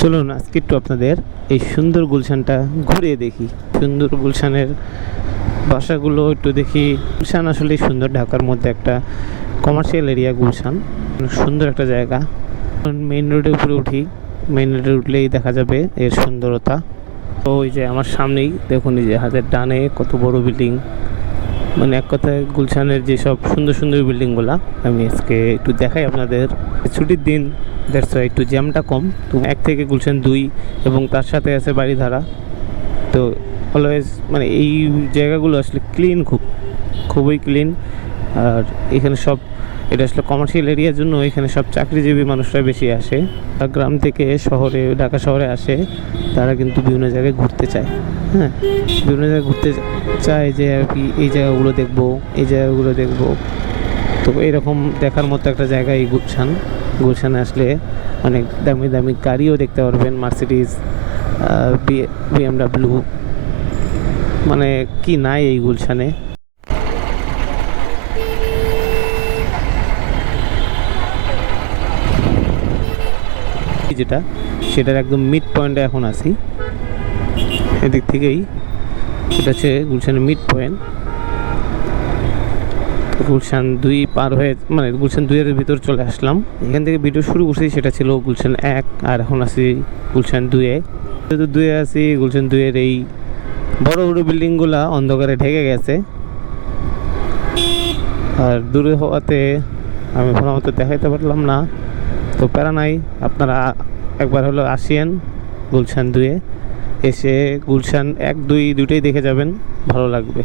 চলুন আজকে একটু আপনাদের এই সুন্দর গুলশানটা ঘুরিয়ে দেখি। সুন্দর গুলশানের বাসাগুলো একটু দেখি। গুলশান আসলে সুন্দর, ঢাকার মধ্যে একটা কমার্শিয়াল এরিয়া গুলশান, সুন্দর একটা জায়গা। মেইন রোডের উপরে উঠি, মেইন রোডে উঠলেই দেখা যাবে এর সুন্দরতা। তো ওই যে আমার সামনেই দেখুন, এই যে হাতের ডানে কত বড় বিল্ডিং, মানে এক কথায় গুলশানের যেসব সুন্দর সুন্দর বিল্ডিংগুলো আমি আজকে একটু দেখাই আপনাদের। ছুটির দিন, দ্যাটস ওয়াই একটু জ্যামটা কম। তো 1 থেকে গুলশান 2 এবং তার সাথে আছে বাড়িধারা। তো অলওয়েজ মানে এই জায়গাগুলো আসলে ক্লিন, খুবই ক্লিন। আর এখানে সব, এটা আসলে কমার্শিয়াল এরিয়ার জন্য এখানে সব চাকরিজীবী মানুষরা বেশি আসে। গ্রাম থেকে শহরে, ঢাকা শহরে আসে, তারা কিন্তু বিভিন্ন জায়গায় ঘুরতে চায়। হ্যাঁ, বিভিন্ন জায়গায় ঘুরতে চায় যে আর কি এই জায়গাগুলো দেখবো, এই জায়গাগুলো দেখবো। তো এরকম দেখার মতো একটা জায়গা এই গুলশান। গুলশানে আসলে অনেক দামি দামি গাড়িও দেখতে পারবেন, মার্সিডিজ, BMW, মানে কি নাই এই গুলশানে। যেটা সেটার একদম মিড পয়েন্টে এখন আছি। এদিক থেকেই এটা হচ্ছে গুলশানের মিড পয়েন্ট। গুলশান 2 পার হয়ে, মানে গুলশান 2 এর ভিতর চলে আসলাম। এখান থেকে ভিডিও শুরু করছি, সেটা ছিল গুলশান 1, আর এখন আছি গুলশান 2-এ। যেহেতু 2-এ আছি, গুলশান 2 এর এই বড় বড় বিল্ডিংগুলা অন্ধকারে ঢেকে গেছে, আর দূরে হওয়াতে আমি ভালো মতো দেখাইতে পারলাম না। তো প্যারা নাই, আপনারা একবার হলো আসিয়েন গুলশান 2-এ, এসে গুলশান 1, 2 দুটোই দেখে যাবেন, ভালো লাগবে।